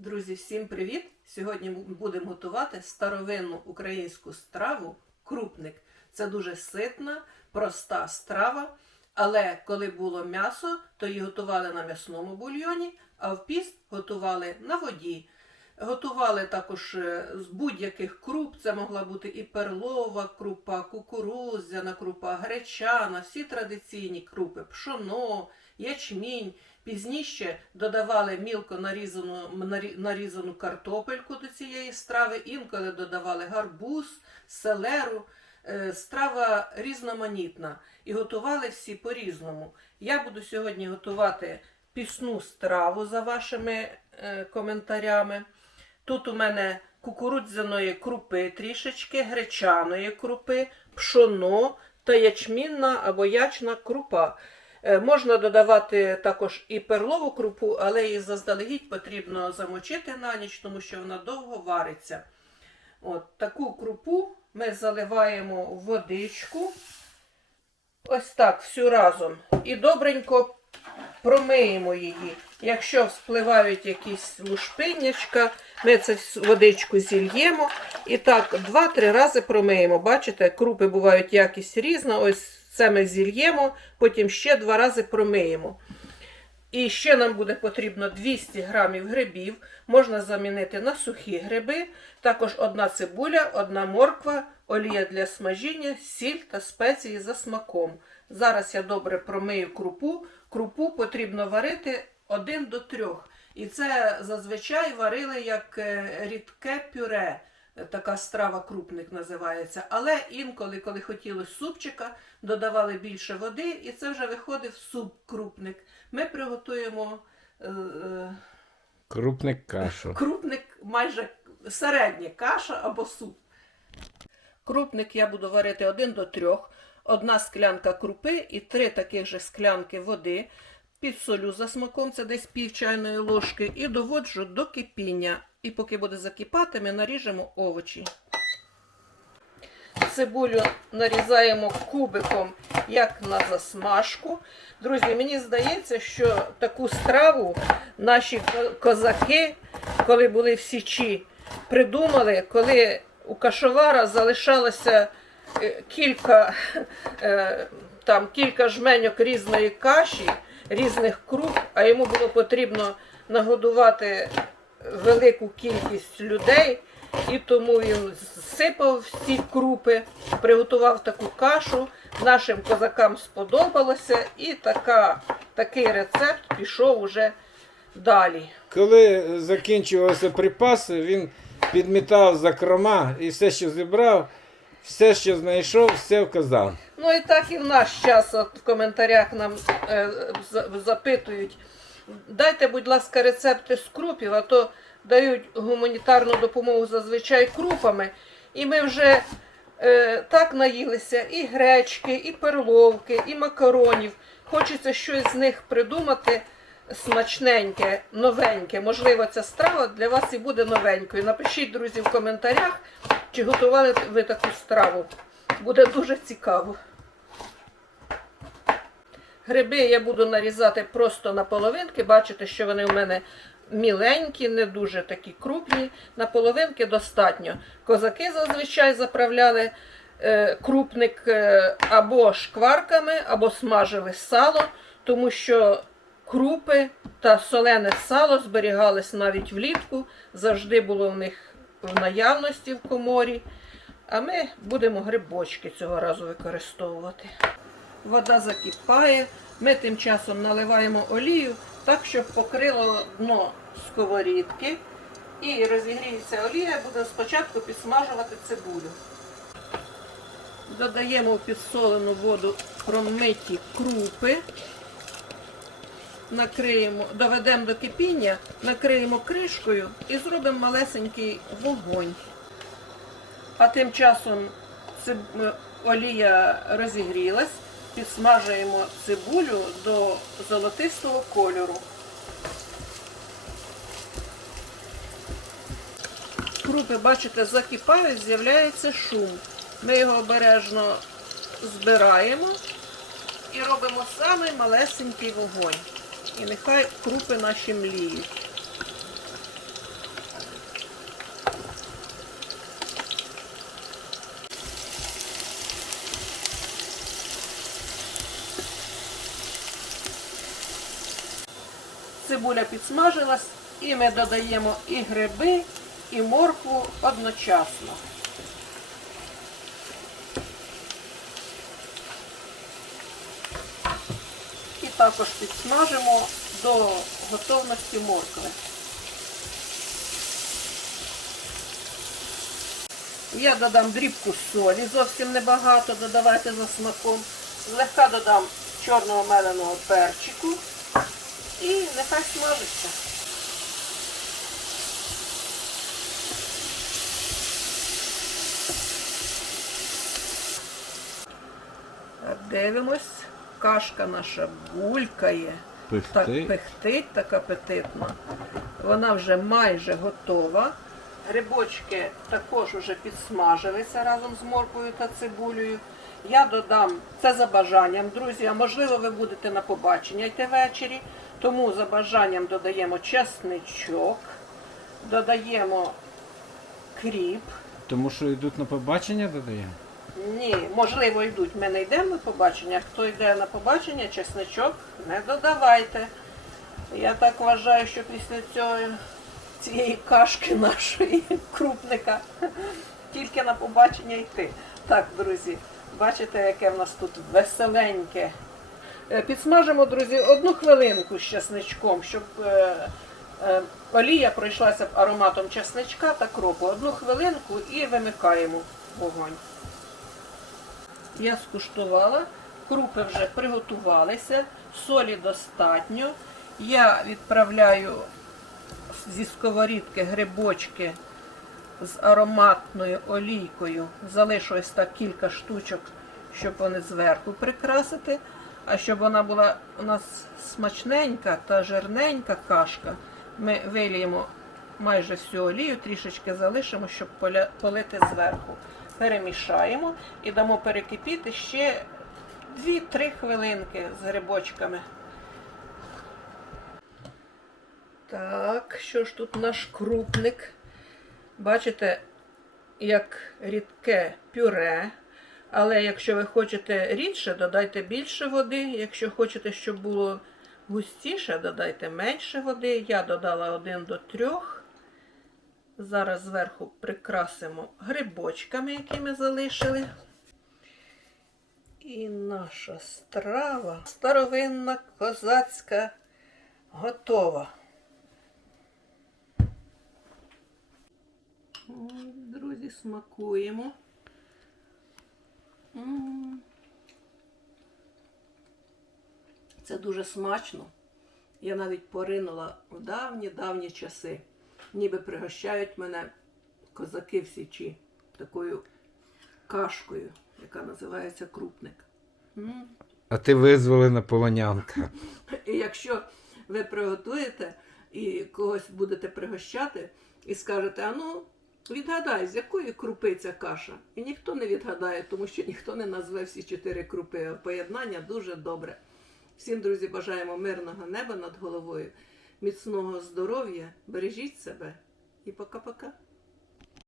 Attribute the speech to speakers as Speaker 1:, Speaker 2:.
Speaker 1: Друзі, всім привіт! Сьогодні будемо готувати старовинну українську страву крупник. Це дуже ситна, проста страва. Але коли було м'ясо, то її готували на м'ясному бульйоні, а в піст готували на воді. Готували також е, з будь-яких круп. Це могла бути і перлова крупа, кукурудзяна крупа, гречана, всі традиційні крупи, пшоно, ячмінь. Пізніше додавали мілко нарізану, нарізану картопельку до цієї страви, інколи додавали гарбуз, селеру. Е, Страва різноманітна і готували всі по-різному. Я буду сьогодні готувати пісну страву за вашими е, коментарями. Тут у мене кукурудзяної крупи трішечки, гречаної крупи, пшоно та ячмінна або ячна крупа. Е, Можна додавати також і перлову крупу, але її заздалегідь потрібно замочити на ніч, тому що вона довго вариться. От таку крупу ми заливаємо в водичку. Ось так, всю разом. І добренько промиємо її. Якщо вспливають якісь лушпинячка, ми цю водичку зільємо і так два-три рази промиємо. Бачите, крупи бувають якість різна. Ось це ми зільємо, потім ще два рази промиємо. І ще нам буде потрібно 200 грамів грибів. Можна замінити на сухі гриби. Також одна цибуля, одна морква, олія для смажіння, сіль та спеції за смаком. Зараз я добре промию крупу. Крупу потрібно варити 1 до 3. І це зазвичай варили як е, рідке пюре. Така страва крупник називається. Але інколи, коли хотіли супчика, додавали більше води, і це вже виходив суп крупник. Ми приготуємо е, е,
Speaker 2: Крупник кашу.
Speaker 1: крупник майже середня каша або суп. Крупник я буду варити 1 до 3, одна склянка крупи і три таких же склянки води. Підсолю за смаком, це десь пів чайної ложки, і доводжу до кипіння. І поки буде закипати, ми наріжемо овочі. Цибулю нарізаємо кубиком, як на засмажку. Друзі, мені здається, що таку страву наші козаки, коли були в Січі, придумали, коли у кашовара залишалося е, кілька, е, там, кілька жменьок різної каші, різних круп, а йому було потрібно нагодувати велику кількість людей. І тому він сипав всі крупи, приготував таку кашу. Нашим козакам сподобалося, і така, такий рецепт пішов уже далі.
Speaker 2: Коли закінчувалися припаси, він підмітав закрома і все, що зібрав, все, що знайшов, все вказав.
Speaker 1: Ну і так і в наш час от в коментарях нам е, за- запитують. Дайте, будь ласка, рецепти з крупів, а то дають гуманітарну допомогу зазвичай крупами. І ми вже е, так наїлися і гречки, і перловки, і макаронів. Хочеться щось з них придумати смачненьке, новеньке. Можливо, ця страва для вас і буде новенькою. Напишіть, друзі, в коментарях, чи готували ви таку страву. Буде дуже цікаво. Гриби я буду нарізати просто на половинки. Бачите, що вони у мене міленькі, не дуже такі крупні. На половинки достатньо. Козаки зазвичай заправляли е, крупник е, або шкварками, або смажили сало, тому що крупи та солене сало зберігались навіть влітку, завжди було в них в наявності в коморі. А ми будемо грибочки цього разу використовувати. Вода закипає. Ми тим часом наливаємо олію так, щоб покрило дно сковорідки. І розігріється олія, будемо спочатку підсмажувати цибулю. Додаємо в підсолену воду промиті крупи. Накриємо, доведемо до кипіння, накриємо кришкою і зробимо малесенький вогонь. А тим часом е, олія розігрілась, підсмажуємо цибулю до золотистого кольору. Крупи, бачите, закипають, з'являється шум. Ми його обережно збираємо і робимо самий малесенький вогонь. І нехай крупи наші мліють. Цибуля підсмажилась і ми додаємо і гриби, і моркву одночасно. Також підсмажимо до готовності моркви. Я додам дрібку солі, зовсім небагато, додавайте за смаком. Злегка додам чорного меленого перчику і нехай смажиться. Дивимось, кашка наша булькає. Так
Speaker 2: Пихти.
Speaker 1: пихтить, так апетитно. Вона вже майже готова. Грибочки також вже підсмажилися разом з морквою та цибулею. Я додам це за бажанням, друзі. А можливо, ви будете на побачення йти ввечері. Тому за бажанням додаємо чесничок, додаємо кріп.
Speaker 2: Тому що йдуть на побачення, додаємо.
Speaker 1: Ні, можливо, йдуть. Ми не йдемо на побачення. Хто йде на побачення, чесничок не додавайте. Я так вважаю, що після цього, цієї кашки нашої крупника тільки на побачення йти. Так, друзі, бачите, яке в нас тут веселеньке. Е, Підсмажимо, друзі, одну хвилинку з чесничком, щоб е, е, олія пройшлася б ароматом чесничка та кропу. Одну хвилинку і вимикаємо вогонь. Я скуштувала, крупи вже приготувалися, солі достатньо. Я відправляю зі сковорідки грибочки з ароматною олійкою. Залишу ось так кілька штучок, щоб вони зверху прикрасити. А щоб вона була у нас смачненька та жирненька кашка, ми виліємо майже всю олію, трішечки залишимо, щоб полити зверху. Перемішаємо і дамо перекипіти ще 2-3 хвилинки з грибочками. Так, що ж тут наш крупник? Бачите, як рідке пюре. Але якщо ви хочете рідше, додайте більше води. Якщо хочете, щоб було густіше, додайте менше води. Я додала 1 до 3. Зараз зверху прикрасимо грибочками, які ми залишили. І наша страва старовинна козацька готова. Друзі, смакуємо. Це дуже смачно. Я навіть поринула в давні-давні часи. Ніби пригощають мене козаки в Січі такою кашкою, яка називається крупник. М.
Speaker 2: А ти визволена полонянка.
Speaker 1: І якщо ви приготуєте і когось будете пригощати, і скажете, а ну, відгадай, з якої крупи ця каша? І ніхто не відгадає, тому що ніхто не назве всі чотири крупи. А Поєднання дуже добре. Всім, друзі, бажаємо мирного неба над головою, міцного здоров'я, бережіть себе і пока-пока.